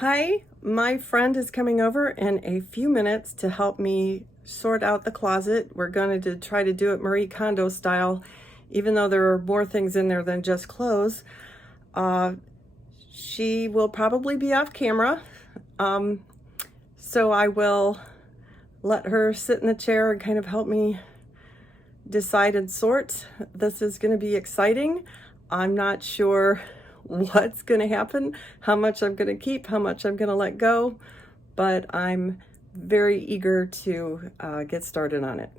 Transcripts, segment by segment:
Hi, my friend is coming over in a few minutes to help me sort out the closet. We're going to try to do it Marie Kondo style, even though there are more things in there than just clothes. She will probably be off camera, so I will let her sit in the chair and kind of help me decide and sort. This is going to be exciting. I'm not sure what's going to happen, how much I'm going to keep, how much I'm going to let go, but I'm very eager to get started on it.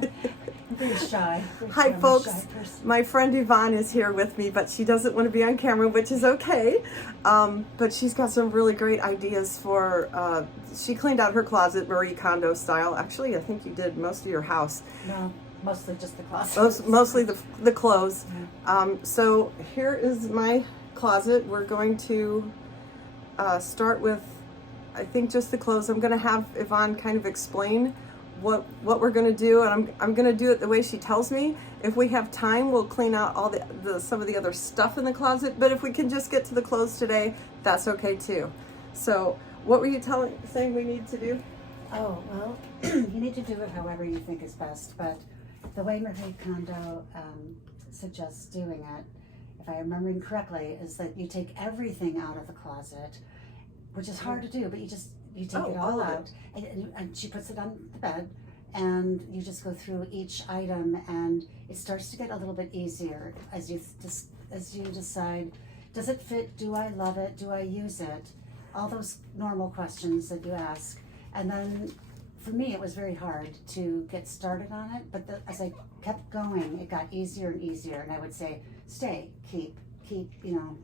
I'm very shy. Hi folks, my friend Yvonne is here with me, but she doesn't want to be on camera, which is okay. But she's got some really great ideas for, she cleaned out her closet Marie Kondo style. Actually, I think you did most of your house. No, mostly just the closet. Mostly the clothes. Yeah. So here is my closet. We're going to start with, I think, just the clothes. I'm going to have Yvonne kind of explain what we're going to do, and I'm going to do it the way she tells me. If we have time, we'll clean out all the some of the other stuff in the closet, but if we can just get to the clothes today, that's okay too. So what were you saying we need to do? Oh, well, you need to do it however you think is best, but the way Marie Kondo suggests doing it, if I'm remembering correctly, is that you take everything out of the closet, which is hard to do, but you take it all out, and she puts it on the bed, and you just go through each item, and it starts to get a little bit easier as you decide, does it fit, do I love it, do I use it, all those normal questions that you ask. And then for me it was very hard to get started on it, but as I kept going it got easier and easier, and I would say stay, keep,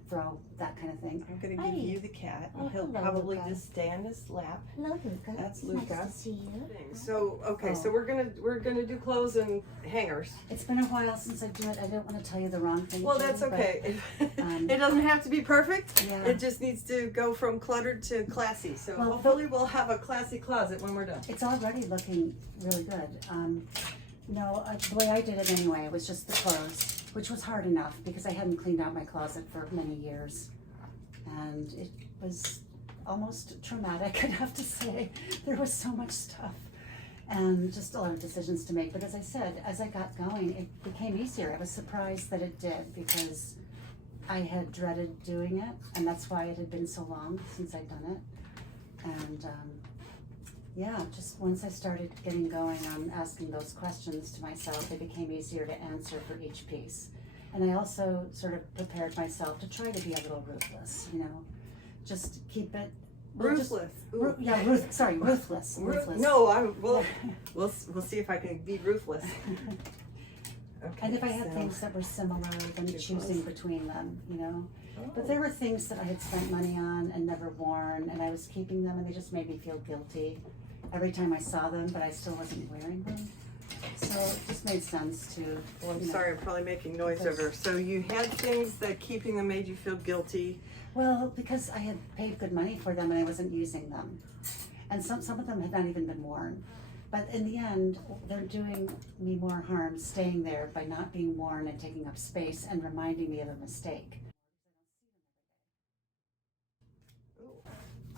throw, that kind of thing. I'm going to give you the cat. Oh, He'll hello, probably Luca. just stay on his lap. Hello, Luca. That's It's Luca. nice to see you. So okay, Oh. so we're gonna do clothes and hangers. It's been a while since I do it. I don't want to tell you the wrong thing. Well, to, that's but, okay. um, It doesn't have to be perfect. Yeah. It just needs to go from cluttered to classy. So Well, hopefully we'll have a classy closet when we're done. It's already looking really good. The way I did it anyway was just the clothes, which was hard enough because I hadn't cleaned out my closet for many years. And it was almost traumatic, I'd have to say. There was so much stuff and just a lot of decisions to make. But as I said, as I got going, it became easier. I was surprised that it did because I had dreaded doing it, and that's why it had been so long since I'd done it. And yeah, just once I started getting going on asking those questions to myself, it became easier to answer for each piece. And I also sort of prepared myself to try to be a little ruthless, just keep it. Ruthless. Ruthless. No, we'll see if I can be ruthless. Okay, And if I had so things that were similar, then choosing between them, Oh. But there were things that I had spent money on and never worn, and I was keeping them, and they just made me feel guilty every time I saw them, but I still wasn't wearing them. So it just made sense to. Well, I'm sorry, I'm probably making noise over. So you had things that keeping them made you feel guilty. Well, because I had paid good money for them and I wasn't using them. And some of them had not even been worn. But in the end, they're doing me more harm staying there by not being worn and taking up space and reminding me of a mistake.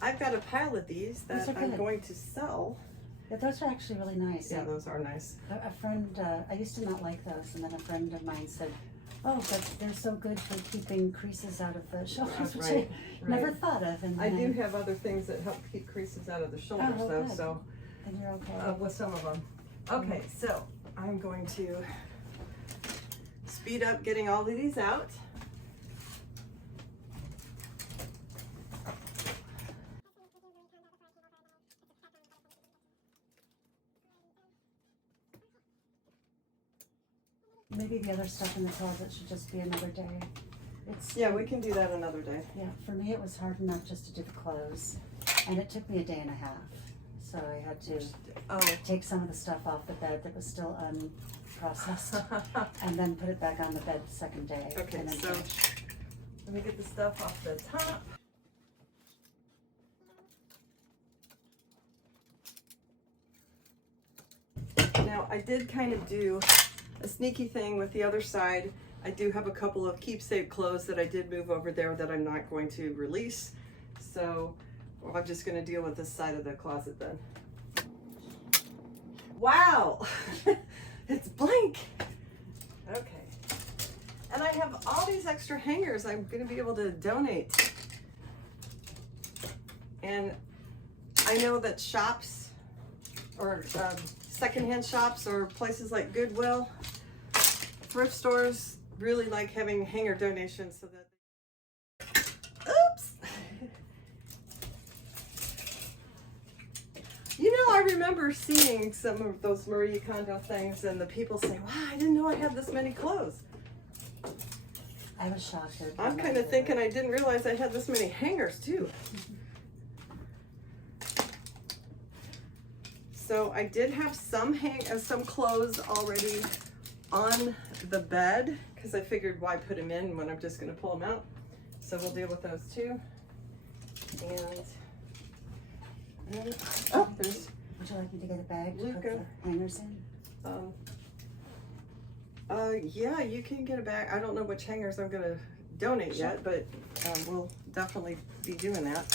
I've got a pile of these that I'm going to sell. Yeah, those are actually really nice. Yeah, those are nice. A friend, I used to not like those, and then a friend of mine said, oh, but they're so good for keeping creases out of the shoulders, which I never thought of. And I do have other things that help keep creases out of the shoulders, though, good. so. And you're okay. With some of them. Okay, so I'm going to speed up getting all of these out. Maybe the other stuff in the closet should just be another day. Yeah, we can do that another day. Yeah, for me it was hard enough just to do the clothes, and it took me a day and a half. So I had to take some of the stuff off the bed that was still unprocessed, and then put it back on the bed the second day. Okay, and then so let me get the stuff off the top. Now I did kind of do a sneaky thing with the other side. I do have a couple of keepsake clothes that I did move over there that I'm not going to release. So Well, I'm just gonna deal with this side of the closet then. Wow, it's blank. Okay, and I have all these extra hangers I'm gonna be able to donate. And I know that shops or secondhand shops or places like Goodwill, thrift stores really like having hanger donations so that, oops. You know, I remember seeing some of those Marie Kondo things and the people say, wow, I didn't know I had this many clothes. I was shocked. I'm kind of thinking I didn't realize I had this many hangers too. So I did have some clothes already on the bed because I figured why put them in when I'm just going to pull them out. So we'll deal with those too. And oh, there's. Would you like me to get a bag to Luca. put the hangers in? Yeah, you can get a bag. I don't know which hangers I'm going to donate yet, but we'll definitely be doing that.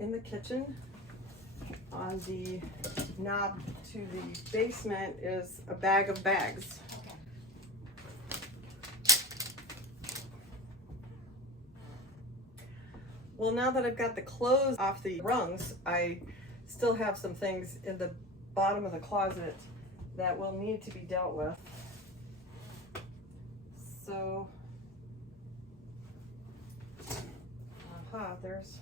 In the kitchen, on the knob to the basement is a bag of bags. Okay. Well, now that I've got the clothes off the rungs, I still have some things in the bottom of the closet that will need to be dealt with. So, there's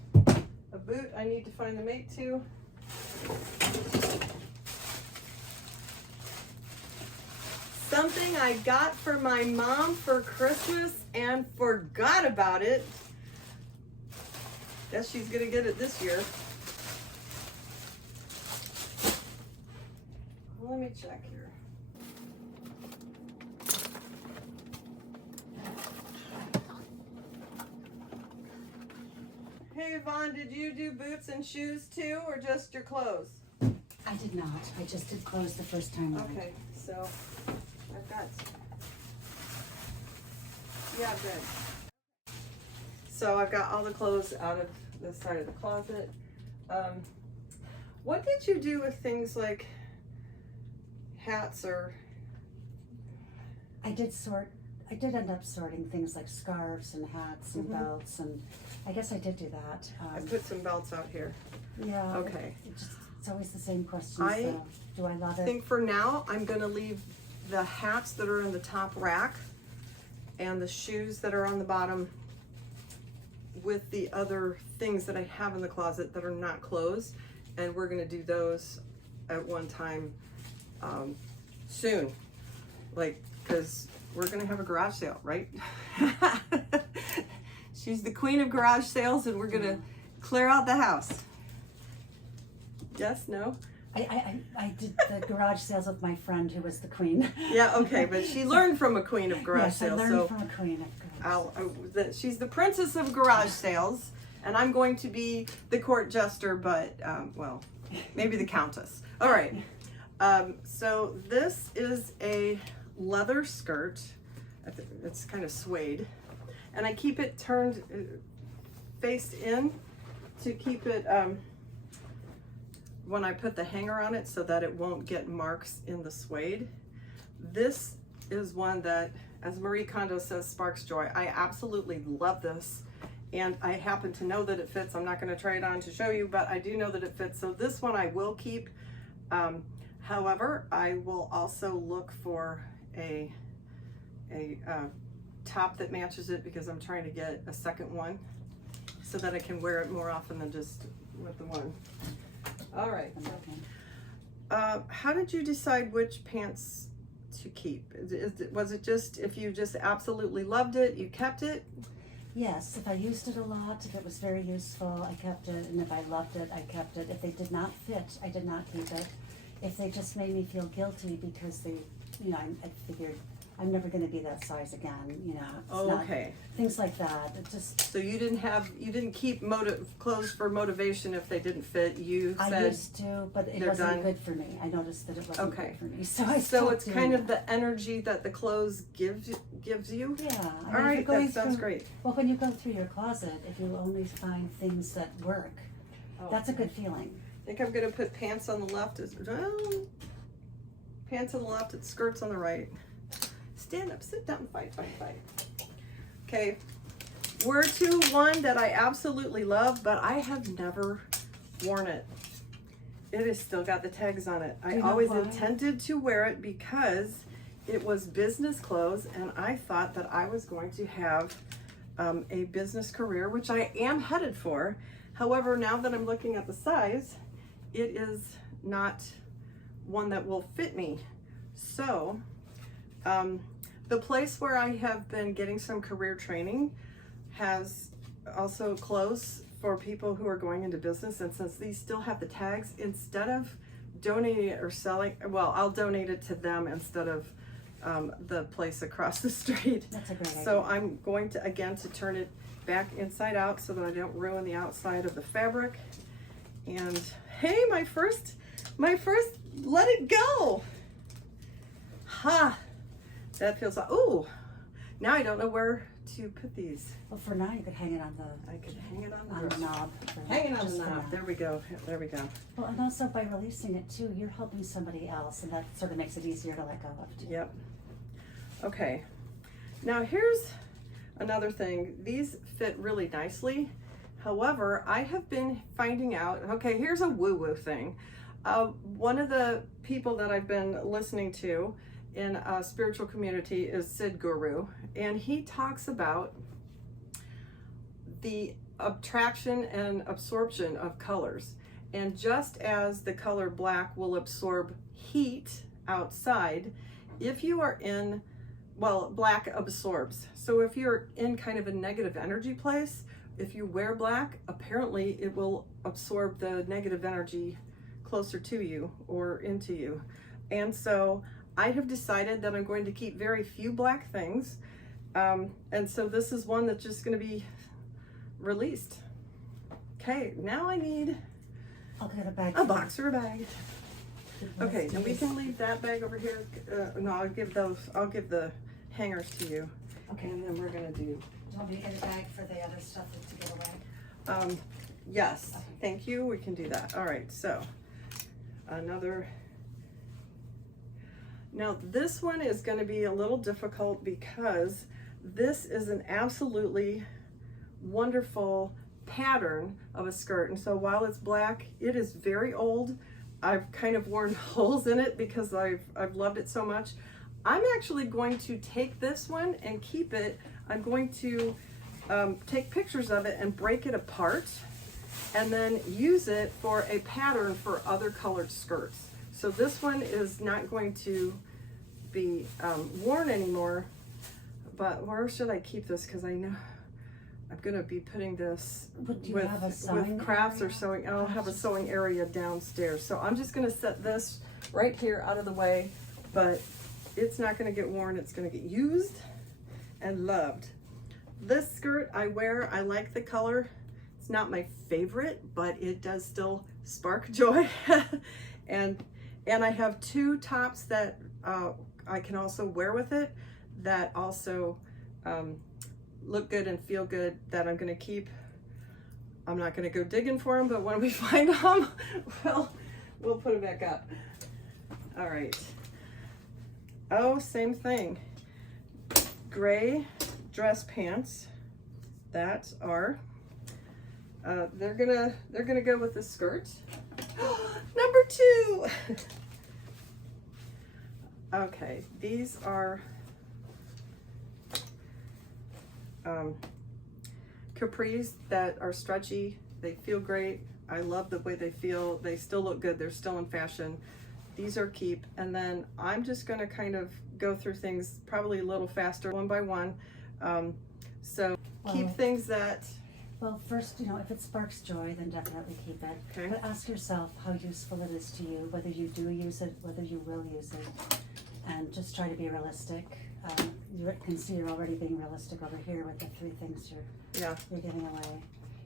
a boot I need to find the mate to. Something I got for my mom for Christmas and forgot about it. Guess she's gonna get it this year. Let me check here. Hey Yvonne, did you do boots and shoes too, or just your clothes? I did not. I just did clothes the first time around. Okay, so I've got, yeah, good. So I've got all the clothes out of the side of the closet. What did you do with things like hats or? I did end up sorting things like scarves and hats and belts, and I guess I did do that. I put some belts out here. Yeah. Okay. It's always the same question. Do I love I it? think for now I'm gonna leave the hats that are in the top rack and the shoes that are on the bottom with the other things that I have in the closet that are not clothes, and we're gonna do those at one time soon, like, because we're gonna have a garage sale, right? She's the queen of garage sales, and we're gonna clear out the house. Yes, no? I did the garage sales with my friend who was the queen. Yeah, okay, but she learned from a queen of garage yes, sales. I learned from a queen of garage sales. She's the princess of garage sales, and I'm going to be the court jester, but, well, maybe the countess. All right, so this is a leather skirt. It's kind of suede, and I keep it turned faced in to keep it when I put the hanger on it so that it won't get marks in the suede. This is one that, as Marie Kondo says, sparks joy. I absolutely love this, and I happen to know that it fits. I'm not going to try it on to show you, but I do know that it fits. So this one I will keep. However, I will also look for a top that matches it, because I'm trying to get a second one so that I can wear it more often than just with the one. All right. How did you decide which pants to keep? Was it just, if you just absolutely loved it, you kept it? Yes, if I used it a lot, if it was very useful, I kept it, and if I loved it, I kept it. If they did not fit, I did not keep it. If they just made me feel guilty because they, I figured I'm never going to be that size again. You know, it's Oh, not, okay. things like that. It just, So you didn't keep clothes for motivation if they didn't fit. You I said used to, but it they're wasn't done. good for me. I noticed that it wasn't Okay. good for me. So I so stopped it's doing kind of that. the energy that the clothes gives you. Yeah. I mean, All if you're right, going that sounds through- great. Well, when you go through your closet, if you only find things that work, that's a good feeling. I think I'm gonna put pants on the left pants on the left and skirts on the right. Stand up, sit down, fight. Okay, we're to one that I absolutely love, but I have never worn it. It has still got the tags on it. Do I you know always why? intended to wear it because it was business clothes, and I thought that I was going to have a business career, which I am headed for. However, now that I'm looking at the size, it is not one that will fit me. So, the place where I have been getting some career training has also clothes for people who are going into business. And since these still have the tags, instead of donating it or selling, well, I'll donate it to them instead of the place across the street. That's a great So idea. I'm going to, again, to turn it back inside out so that I don't ruin the outside of the fabric. And hey, my first, let it go. Ha, that feels like, ooh, now I don't know where to put these. Well, for now, you could hang it on the I could hang it on on the the knob. Hang it on just the for knob. now. There we go. There we go. Well, and also by releasing it too, you're helping somebody else, and that sort of makes it easier to let go of too. Yep. Okay. Now here's another thing. These fit really nicely. However, I have been finding out, okay, here's a woo-woo thing. One of the people that I've been listening to in a spiritual community is Sid Guru, and he talks about the attraction and absorption of colors. And just as the color black will absorb heat outside, if you are in, well, black absorbs. So if you're in kind of a negative energy place, if you wear black, apparently it will absorb the negative energy closer to you or into you. And so I have decided that I'm going to keep very few black things. And so this is one that's just going to be released. Okay, now I need I'll get a bag. a boxer bag. Let's Okay, do and we this. can leave that bag over here. No, I'll give the hangers to you. Okay. And then we're gonna do, Do you want me to get a bag for the other stuff to give away? yes, Okay. thank you, we can do that. All right, so another, now this one is gonna be a little difficult because this is an absolutely wonderful pattern of a skirt. And so while it's black, it is very old. I've kind of worn holes in it because I've loved it so much. I'm actually going to take this one and keep it. I'm going to take pictures of it and break it apart and then use it for a pattern for other colored skirts. So this one is not going to be worn anymore, but where should I keep this? Because I know I'm gonna be putting this But do you have a with sewing crafts or area? sewing. I'll have a sewing area downstairs. So I'm just gonna set this right here out of the way, but it's not gonna get worn. It's gonna get used and loved. This skirt I wear, I like the color. It's not my favorite, but it does still spark joy. and I have two tops that I can also wear with it that also look good and feel good that I'm gonna keep. I'm not gonna go digging for them, but when we find them, we'll put them back up. All right. Oh, same thing. Gray dress pants that are, they're gonna go with the skirt. Number 2. Okay, these are capris that are stretchy. They feel great. I love the way they feel. They still look good. They're still in fashion. These are keep. And then I'm just going to kind of go through things probably a little faster, one by one. So keep Well, things that, Well, first, if it sparks joy, then definitely keep it. Okay. But ask yourself how useful it is to you, whether you do use it, whether you will use it, and just try to be realistic. you can see you're already being realistic over here with the 3 things you're giving away.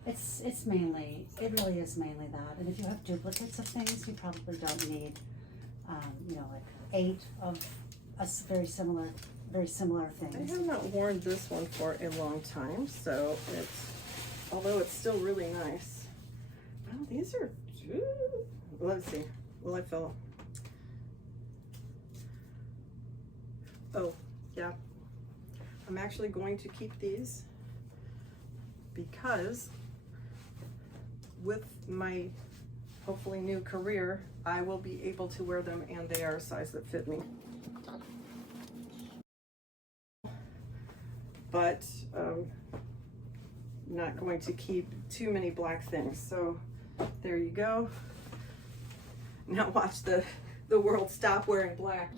It's mainly, it really is mainly that. And if you have duplicates of things, you probably don't need, you know, like 8 of us very similar things. I have not worn this one for a long time, so although it's still really nice. Oh, these are, let's see, will I fill? Oh, yeah. I'm actually going to keep these because with my hopefully new career, I will be able to wear them and they are a size that fit me. But not going to keep too many black things. So there you go. Now watch the world stop wearing black.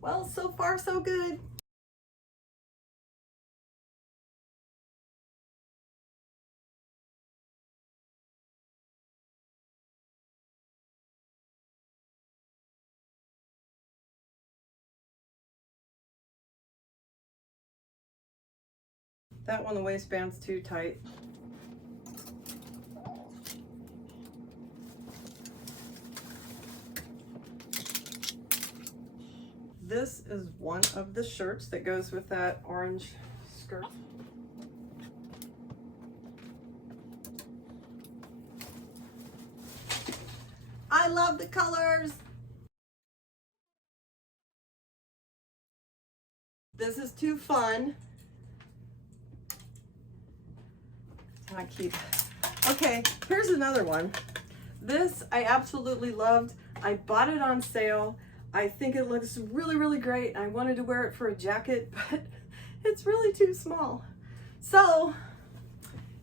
Well, so far so good. That one, the waistband's too tight. This is one of the shirts that goes with that orange skirt. I love the colors. This is too fun. I keep. Okay, here's another one. This I absolutely loved. I bought it on sale. I think it looks really, really great. I wanted to wear it for a jacket, but it's really too small. So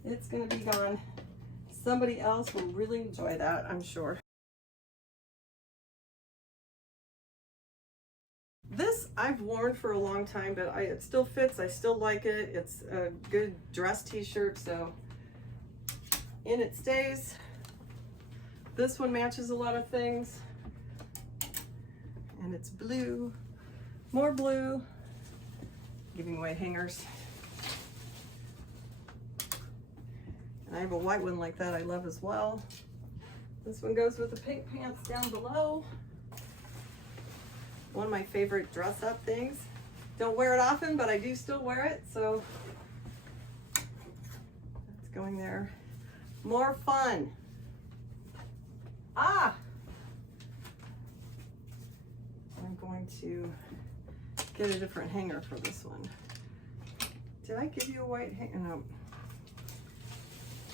it's gonna be gone. Somebody else will really enjoy that, I'm sure. This I've worn for a long time, but it still fits. I still like it. It's a good dress t-shirt, so in it stays. This one matches a lot of things. And it's blue, more blue, giving away hangers. And I have a white one like that I love as well. This one goes with the pink pants down below. One of my favorite dress up things. Don't wear it often, but I do still wear it, so that's going there. More fun. Ah! I'm going to get a different hanger for this one. Did I give you a white hanger? No.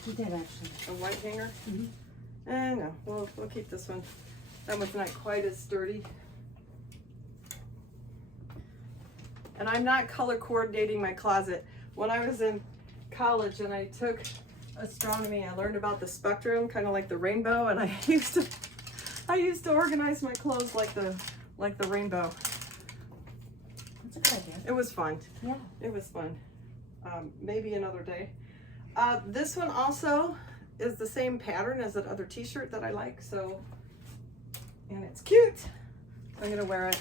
You did actually. A white hanger? Mm-hmm. No, we'll keep this one. That one's not quite as sturdy. And I'm not color coordinating my closet. When I was in college and I took astronomy, I learned about the spectrum, kind of like the rainbow, and I used to organize my clothes like the rainbow. That's a good idea. It was fun. Yeah. It was fun. Maybe another day. This one also is the same pattern as that other t-shirt that I like, so, and it's cute. I'm gonna wear it.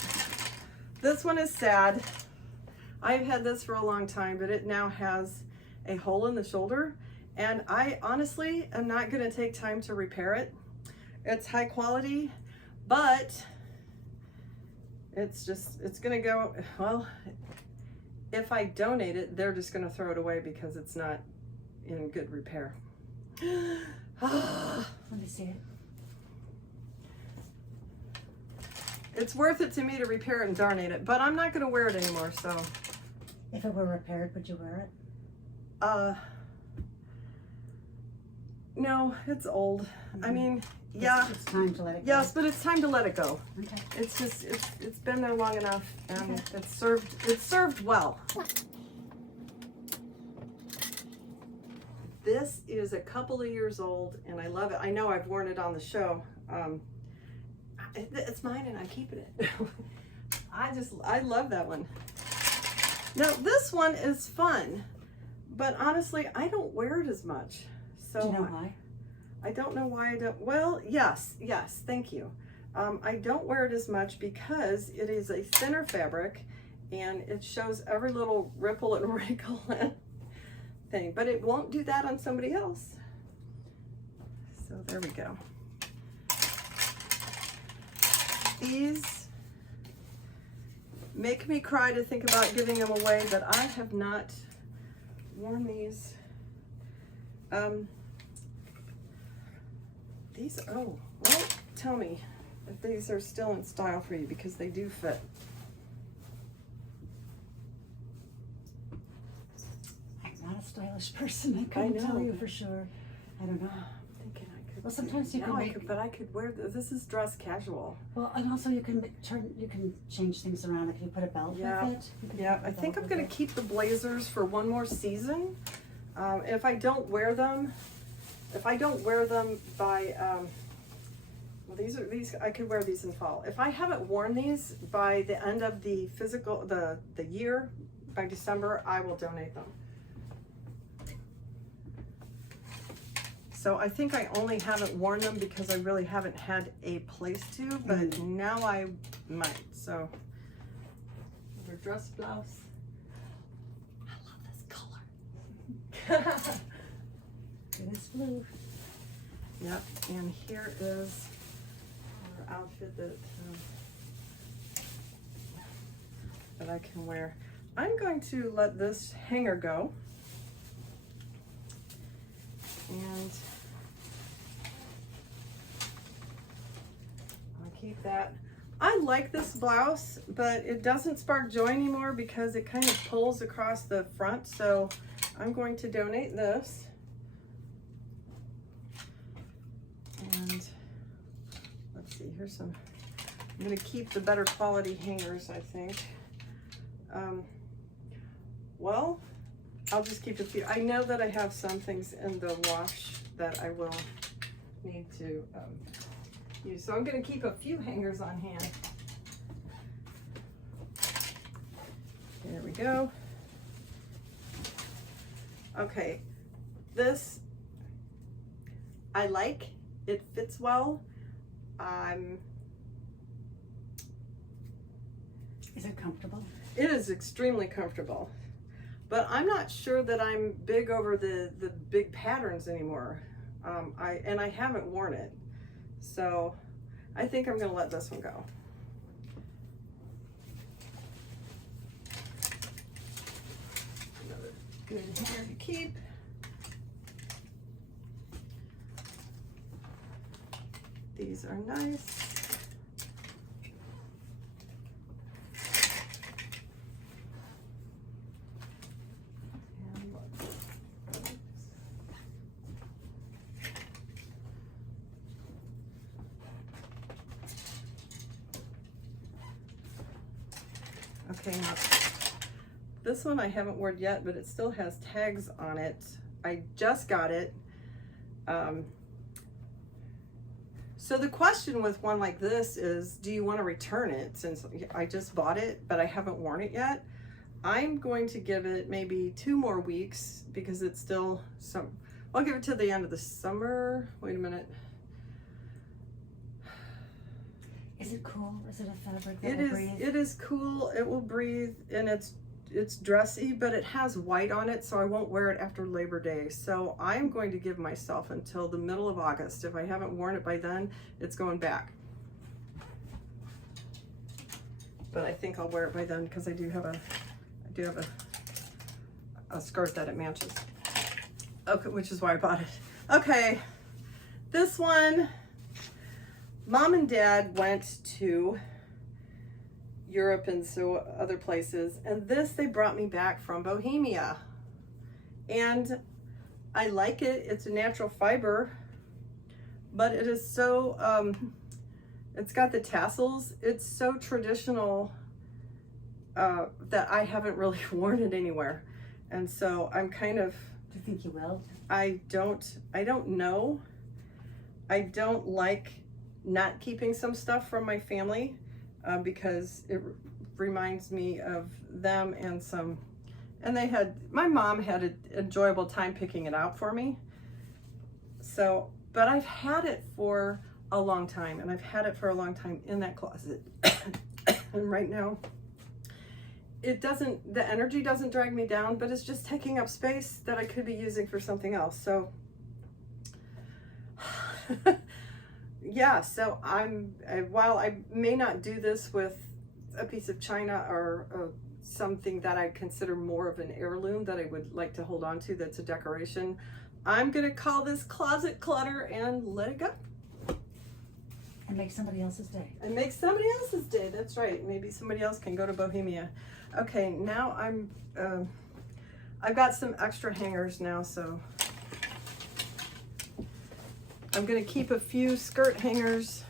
This one is sad. I've had this for a long time, but it now has a hole in the shoulder, and I honestly am not gonna take time to repair it. It's high quality, but it's gonna go, well, if I donate it, they're just gonna throw it away because it's not in good repair. Let me see it. It's worth it to me to repair it and donate it, but I'm not gonna wear it anymore, so. If it were repaired, would you wear it? No, it's old. I mean, yeah. It's time to let it go. Yes, but it's time to let it go. Okay. It's just, it's been there long enough, and it's served well. This is a couple of years old, and I love it. I know I've worn it on the show. It's mine, and I'm keeping it. I love that one. Now, this one is fun, but honestly, I don't wear it as much. So do you know why? I don't know why I don't, well, yes, thank you. I don't wear it as much because it is a thinner fabric and it shows every little ripple and wrinkle and thing, but it won't do that on somebody else. So there we go. These make me cry to think about giving them away, but I have not worn these. These, oh, well, tell me if these are still in style for you because they do fit. I'm not a stylish person. I couldn't tell you for sure. I don't know. I'm thinking I could. Well, sometimes you can make. But I could wear this is dress casual. Well, and also you can change things around if you put a belt with it. Yeah, I think I'm gonna keep the blazers for one more season. If I don't wear them by, well, these I could wear these in fall. If I haven't worn these by the end of the the year, by December, I will donate them. So I think I only haven't worn them because I really haven't had a place to, but now I might. So their dress blouse. I love this color. It is blue. Yep, and here is our outfit that I can wear. I'm going to let this hanger go. And I'll keep that. I like this blouse, but it doesn't spark joy anymore because it kind of pulls across the front. So I'm going to donate this. And let's see, here's some, I'm going to keep the better quality hangers, I think. Well, I'll just keep a few. I know that I have some things in the wash that I will need to use. So I'm going to keep a few hangers on hand. There we go. Okay, this I like. It fits well. Is it comfortable? It is extremely comfortable. But I'm not sure that I'm big over the big patterns anymore. I haven't worn it. So I think I'm gonna let this one go. Another good hanger to keep. These are nice. Okay, now this one I haven't worn yet, but it still has tags on it. I just got it. So the question with one like this is, do you want to return it? Since I just bought it, but I haven't worn it yet. I'm going to give it maybe 2 more weeks because it's still some, I'll give it to the end of the summer. Wait a minute. Is it cool? Is it a fabric that will breathe? It is cool. It will breathe, and it's dressy, but it has white on it, so I won't wear it after Labor Day. So I'm going to give myself until the middle of August. If I haven't worn it by then, it's going back. But I think I'll wear it by then because I do have a skirt that it matches. Okay, which is why I bought it. Okay, this one. Mom and Dad went to Europe and so other places, and this they brought me back from Bohemia, and I like it. It's a natural fiber, but it is so it's got the tassels. It's so traditional that I haven't really worn it anywhere, and so I'm kind of. Do you think you will? I don't know. I don't like not keeping some stuff from my family because it reminds me of them and my mom had an enjoyable time picking it out for me. So but I've had it for a long time, and I've had it for a long time in that closet. And right now, the energy doesn't drag me down, but it's just taking up space that I could be using for something else. So yeah, so while I may not do this with a piece of china or something that I consider more of an heirloom that I would like to hold on to that's a decoration, I'm gonna call this closet clutter and let it go. And make somebody else's day. And make somebody else's day, that's right. Maybe somebody else can go to Bohemia. Okay, now I've got some extra hangers now, so I'm gonna keep a few skirt hangers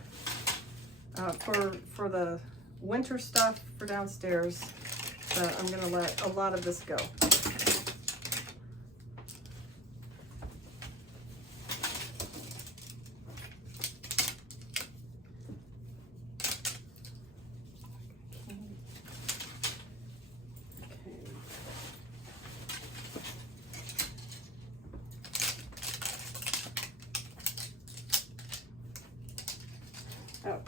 for the winter stuff for downstairs. So I'm gonna let a lot of this go. Oh,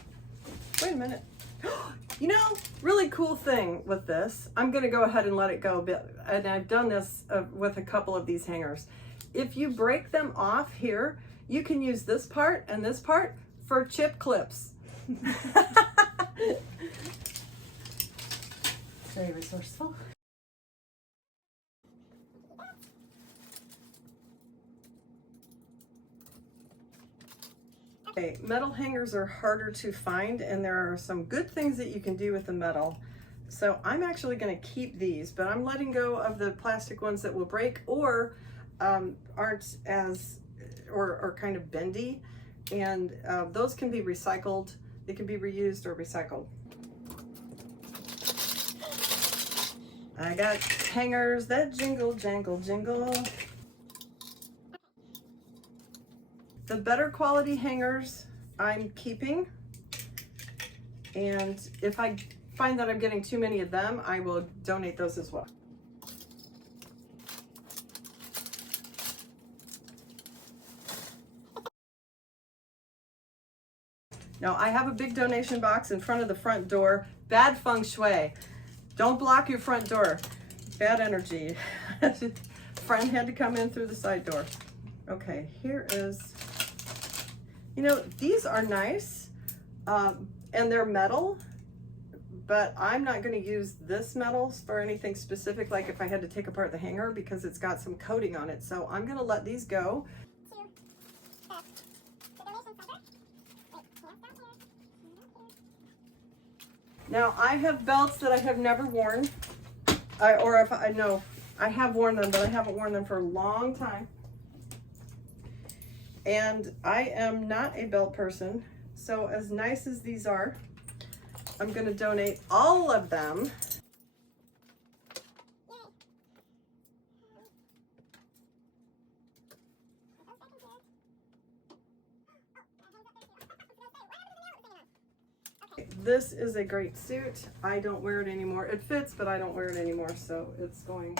wait a minute. You know, really cool thing with this, I'm gonna go ahead and let it go, and I've done this with a couple of these hangers. If you break them off here, you can use this part and this part for chip clips. Very resourceful. Okay, metal hangers are harder to find, and there are some good things that you can do with the metal. So I'm actually going to keep these, but I'm letting go of the plastic ones that will break or aren't as, or kind of bendy. And those can be recycled. They can be reused or recycled. I got hangers that jingle, jangle, jingle. The better quality hangers I'm keeping, and if I find that I'm getting too many of them, I will donate those as well. Now I have a big donation box in front of the front door. Bad feng shui. Don't block your front door. Bad energy. Friend had to come in through the side door. Okay, here is, you know, these are nice, and they're metal, but I'm not going to use this metal for anything specific, like if I had to take apart the hanger, because it's got some coating on it. So I'm going to let these go. Now I have belts that I have never worn, I have worn them, but I haven't worn them for a long time. And I am not a belt person, so as nice as these are, I'm going to donate all of them. This is a great suit. I don't wear it anymore. It fits, but I don't wear it anymore, so it's going.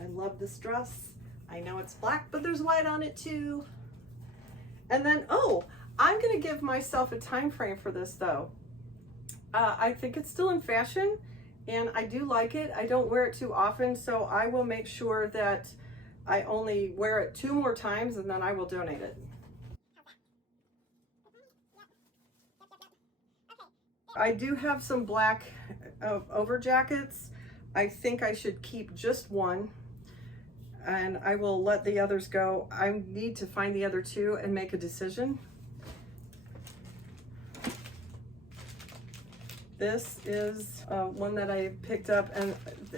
I love this dress. I know it's black, but there's white on it too. And then, oh, I'm gonna give myself a time frame for this though. I think it's still in fashion, and I do like it. I don't wear it too often, so I will make sure that I only wear it 2 more times, and then I will donate it. I do have some black over jackets. I think I should keep just one, and I will let the others go. I need to find the other 2 and make a decision. This is one that I picked up, and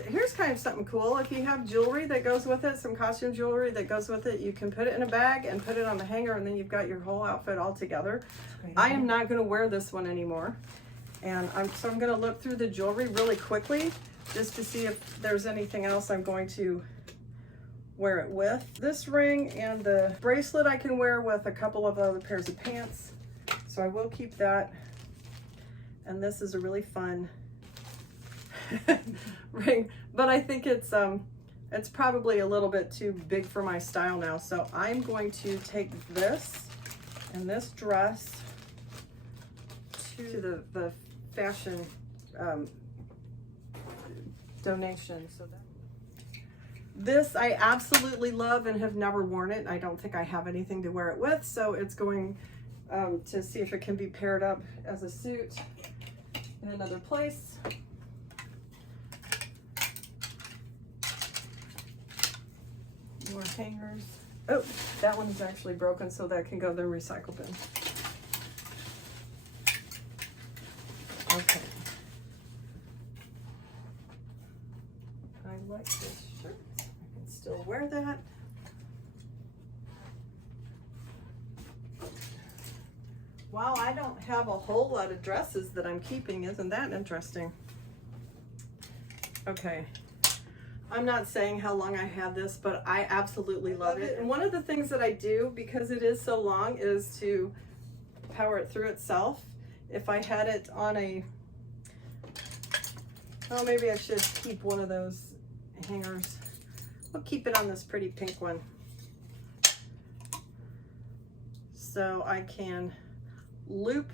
here's kind of something cool. If you have jewelry that goes with it, some costume jewelry that goes with it, you can put it in a bag and put it on the hanger, and then you've got your whole outfit all together. I am not going to wear this one anymore, and so I'm going to look through the jewelry really quickly just to see if there's anything else I'm going to wear it with. This ring and the bracelet I can wear with a couple of other pairs of pants, so I will keep that. And this is a really fun ring, but I think it's It's probably a little bit too big for my style now. So I'm going to take this and this dress to the fashion donation. So that this I absolutely love and have never worn it. I don't think I have anything to wear it with, so it's going to see if it can be paired up as a suit in another place. More hangers. Oh, that one's actually broken, so that can go in the recycle bin. Okay. I like this shirt. I can still wear that. Wow, I don't have a whole lot of dresses that I'm keeping. Isn't that interesting? Okay. I'm not saying how long I had this, but I absolutely love it. And one of the things that I do, because it is so long, is to power it through itself. If I had it on a, oh, maybe I should keep one of those hangers. I'll keep it on this pretty pink one. So I can loop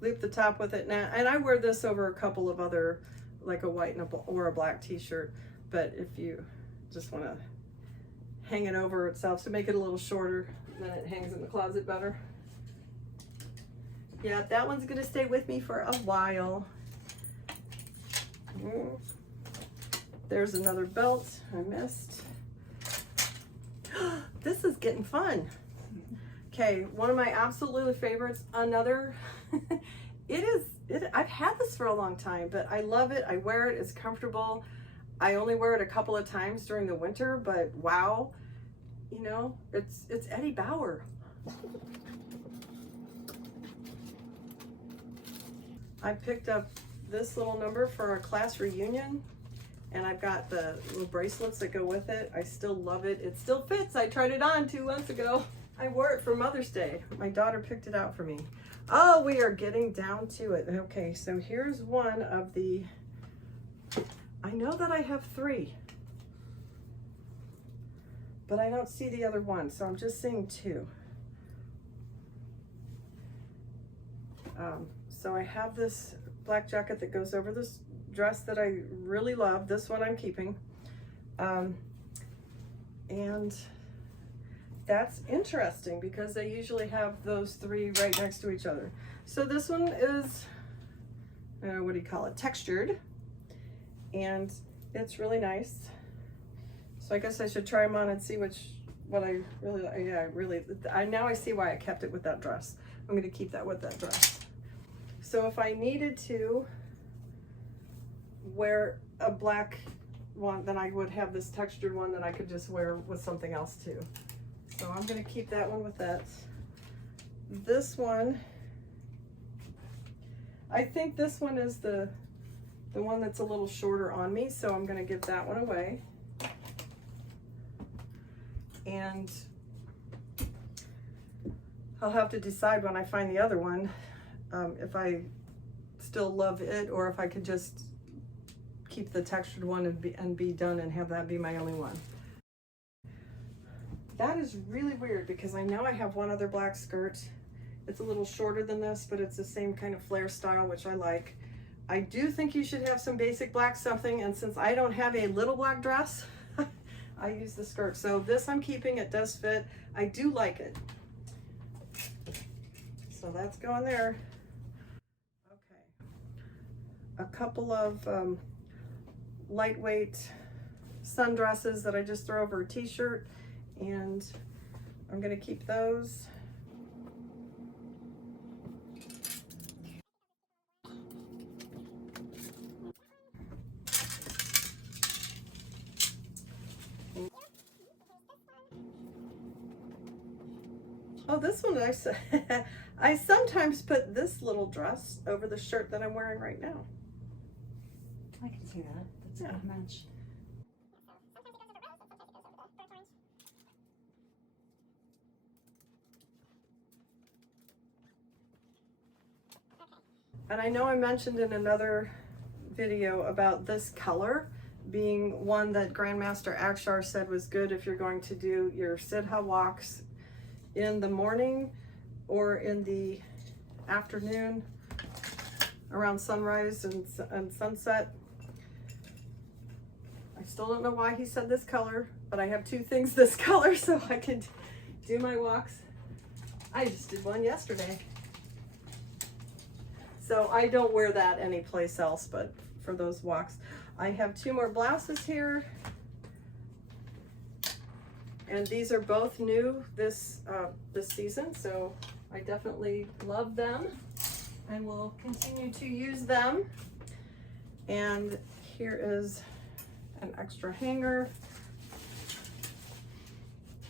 the top with it now. And I wear this over a couple of other, like a white and or a black t-shirt, but if you just want to hang it over itself, so make it a little shorter, then it hangs in the closet better. Yeah, that one's gonna stay with me for a while. There's another belt I missed. This is getting fun. Okay, one of my absolute favorites, another, I've had this for a long time, but I love it. I wear it, it's comfortable. I only wear it a couple of times during the winter, but wow, you know, it's Eddie Bauer. I picked up this little number for a class reunion, and I've got the little bracelets that go with it. I still love it. It still fits. I tried it on 2 months ago. I wore it for Mother's Day. My daughter picked it out for me. Oh, we are getting down to it. Okay, so here's one of the, I know that I have 3, but I don't see the other one, so I'm just seeing 2. So I have this black jacket that goes over this dress that I really love. This one I'm keeping. And that's interesting because they usually have those 3 right next to each other. So this one is, what do you call it? Textured. And it's really nice. So I guess I should try them on and see what I really like. Yeah, now I see why I kept it with that dress. I'm gonna keep that with that dress. So if I needed to wear a black one, then I would have this textured one that I could just wear with something else too. So I'm gonna keep that one with that. This one, I think this one is the one that's a little shorter on me, so I'm gonna give that one away. And I'll have to decide when I find the other one, if I still love it or if I could just keep the textured one and be done and have that be my only one. That is really weird because I know I have one other black skirt. It's a little shorter than this, but it's the same kind of flare style, which I like. I do think you should have some basic black something, and since I don't have a little black dress, I use the skirt. So this I'm keeping, it does fit. I do like it. So that's going there. Okay. A couple of lightweight sundresses that I just throw over a t-shirt, and I'm gonna keep those. Oh, this one I sometimes put this little dress over the shirt that I'm wearing right now. I can see that. That's a good match. And I know I mentioned in another video about this color. being one that Grandmaster Akshar said was good if you're going to do your Siddha walks in the morning or in the afternoon around sunrise and sunset. I still don't know why he said this color, but I have two things this color so I can do my walks. I just did one yesterday. So I don't wear that anyplace else but for those walks. I have two more blouses here. And these are both new this season, so I definitely love them and will continue to use them. And here is an extra hanger.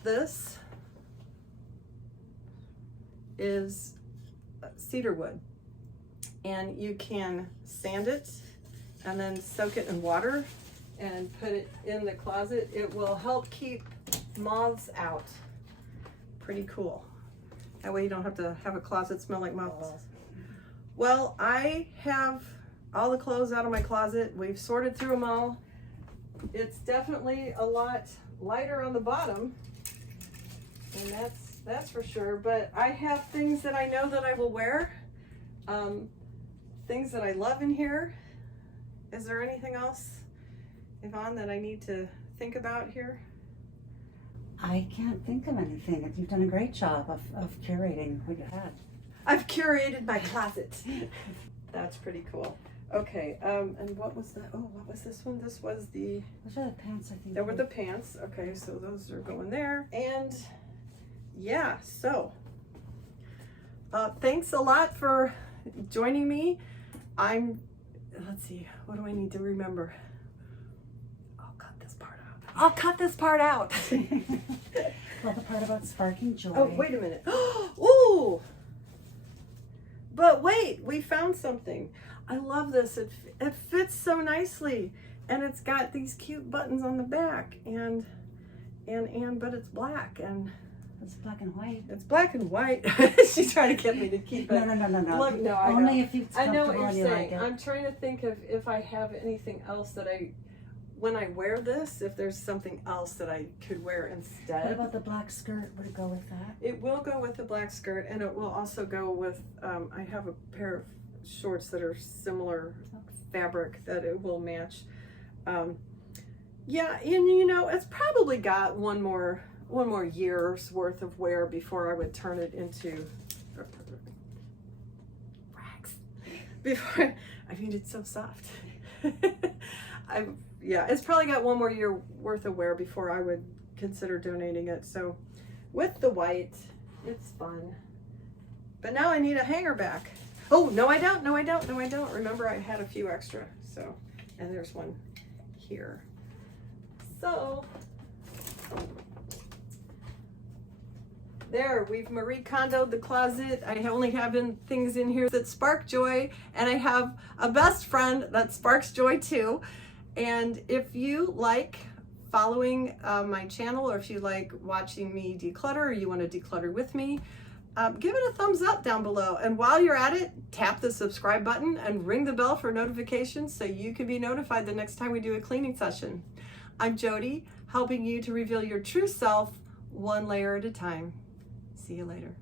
This is cedar wood, and you can sand it and then soak it in water and put it in the closet. It will help keep moths out. Pretty cool. That way you don't have to have a closet smell like mothballs. Well, I have all the clothes out of my closet. We've sorted through them all. It's definitely a lot lighter on the bottom, and that's for sure. But I have things that I know that I will wear, things that I love in here. Is there anything else, Yvonne, that I need to think about here? I can't think of anything. You've done a great job of curating what you had. I've curated my closet. That's pretty cool. Okay, and what was that? Oh, what was this one? This was the... Those are the pants, I think. There were the pants. Okay, so those are going there. And yeah, so thanks a lot for joining me. Let's see, what do I need to remember? I'll cut this part out. I'll cut this part out. Well, the part about sparking joy. Oh, wait a minute. Ooh! But wait, we found something. I love this. It fits so nicely, and it's got these cute buttons on the back, and but it's black, and it's black and white. It's black and white. She's trying to get me to keep it. No. Look, no, I Only know. if it's I know comfortable what and you're you saying. like it. I'm trying to think of if I have anything else that when I wear this, if there's something else that I could wear instead. What about the black skirt? Would it go with that? It will go with the black skirt, and it will also go with, I have a pair of shorts that are similar fabric that it will match. Yeah, and you know, it's probably got one more year's worth of wear before I would turn it into rags. Before, I mean, it's so soft. Yeah, it's probably got one more year worth of wear before I would consider donating it. So with the white, it's fun. But now I need a hanger back. Oh, no I don't. Remember, I had a few extra. So, and there's one here. So there, we've Marie Kondo'd the closet. I only have things in here that spark joy, and I have a best friend that sparks joy too. And if you like following my channel, or if you like watching me declutter, or you want to declutter with me, give it a thumbs up down below. And while you're at it, tap the subscribe button and ring the bell for notifications so you can be notified the next time we do a cleaning session. I'm Jody, helping you to reveal your true self one layer at a time. See you later.